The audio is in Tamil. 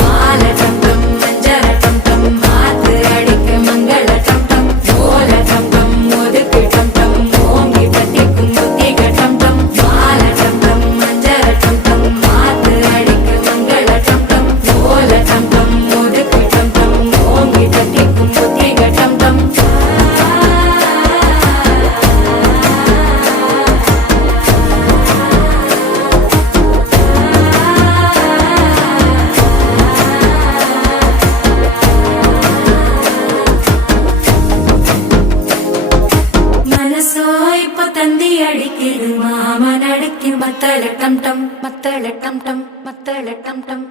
மால டம் டம் மஞ்சள டம் டம் மாத்து அடிக்க மங்கள டம் டம் ஓல டம் டம் ஒதுக்கு டம் டம் ஓங்கி தட்டிக்கும் புத்திக டம் டம் மால டம் டம் மஞ்சள டம் டம் மாத்து அடிக்க மங்கள டம் டம் ஓல டம் டம் ஒதுக்கு டம் டம் ஓங்கி தட்டிக்கும் புத்திக டம் டம் மனசோ இப்ப தந்தி அடிக்குது மாமன் அடிக்கு மத்தள டம் டம் மத்தள டம் டம் மத்தள டம் டம்